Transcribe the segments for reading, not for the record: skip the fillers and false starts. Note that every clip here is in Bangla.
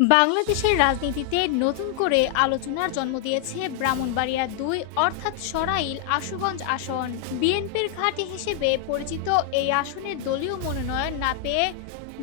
বাংলাদেশের রাজনীতিতে নতুন করে আলোচনার জন্ম দিয়েছে ব্রাহ্মণবাড়িয়া ২ অর্থাৎ সরাইল আশুগঞ্জ আসন। বিএনপির ঘাঁটি হিসেবে পরিচিত এই আসনে দলীয় মনোনয়ন না পেয়ে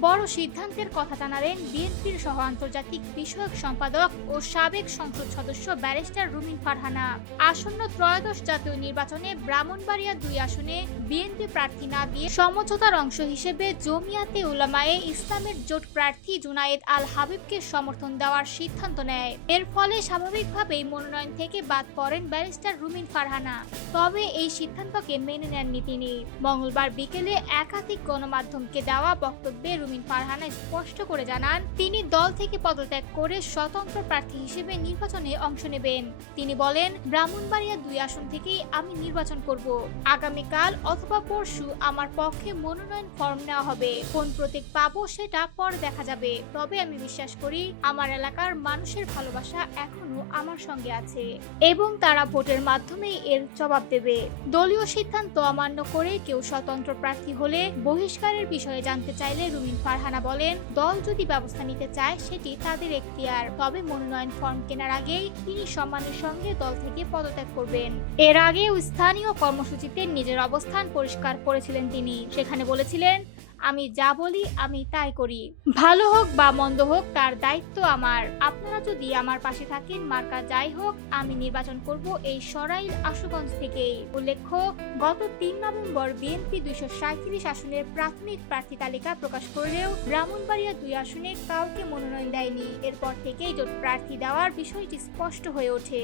বড় সিদ্ধান্তের কথা জানালেন বিএনপির সহ আন্তর্জাতিক বিষয়ক সম্পাদক ও সাবেক সংসদ সদস্য ব্যারিস্টার রুমিন ফারহানা। আসন্ন ত্রয়োদশ জাতীয় নির্বাচনে ব্রাহ্মণবাড়িয়া ২ আসনে বিএনপি প্রার্থী না দিয়ে সমঝোতার অংশ হিসেবে জমিয়াতে উলামায়ে ইসলামের জোট প্রার্থী জুনায়েদ আল হাবিবকে সমর্থন দেওয়ার সিদ্ধান্ত নেয়। এর ফলে স্বাভাবিকভাবেই মনোনয়ন থেকে বাদ পড়েন ব্যারিস্টার রুমিন ফারহানা। তবে এই সিদ্ধান্তকে মেনে নেননি তিনি। মঙ্গলবার বিকেলে একাধিক গণমাধ্যমকে দেওয়া বক্তব্যে রুমিন ফারহানা স্পষ্ট করে জানান, তিনি দল থেকে পদত্যাগ করে স্বতন্ত্র প্রার্থী হিসেবে নির্বাচনে অংশ নেবেন। তিনি বলেন, ব্রাহ্মণবাড়িয়া ২ আসন থেকেই আমি নির্বাচন করব। আগামীকাল অথবা পরশু আমার পক্ষে মনোনয়ন ফর্ম নেওয়া হবে। কোন প্রতীক পাবো সেটা পরে দেখা যাবে। তবে আমি বিশ্বাস করি আমার এলাকার মানুষের ভালোবাসা এখনো আমার সঙ্গে আছে এবং তারা ভোটের মাধ্যমেই এর জবাব দেবে। দলীয় সিদ্ধান্ত অমান্য করে কেউ স্বতন্ত্র প্রার্থী হলে বহিষ্কারের বিষয়ে জানতে চাইলে রুমিন ফারহানা বলেন, দল যদি ব্যবস্থা নিতে চায় সেটি তাদের এখতিয়ার। তবে মনোনয়ন ফর্ম কেনার আগেই তিনি সম্মানের সঙ্গে দল থেকে পদত্যাগ করবেন। এর আগেও স্থানীয় কর্মসূচিতে নিজের অবস্থান পরিষ্কার করেছিলেন তিনি। সেখানে বলেছিলেন, আমি যা বলি আমি তাই করি। ভালো হোক বা মন্দ হোক তার দায়িত্ব আমার। আপনারা যদি আমার পাশে থাকেন, মার্কা যাই হোক, আমি নির্বাচন করব এই সরাইল আশুগঞ্জ থেকেই। উল্লেখ্য, গত ৩ নভেম্বর বিএনপি ২৩৭ আসনের প্রাথমিক প্রার্থী তালিকা প্রকাশ করলেও ব্রাহ্মণবাড়িয়া ২ আসনে কাউকে মনোনয়ন দেয়নি। এরপর থেকেই জোট প্রার্থী দেওয়ার বিষয়টি স্পষ্ট হয়ে ওঠে।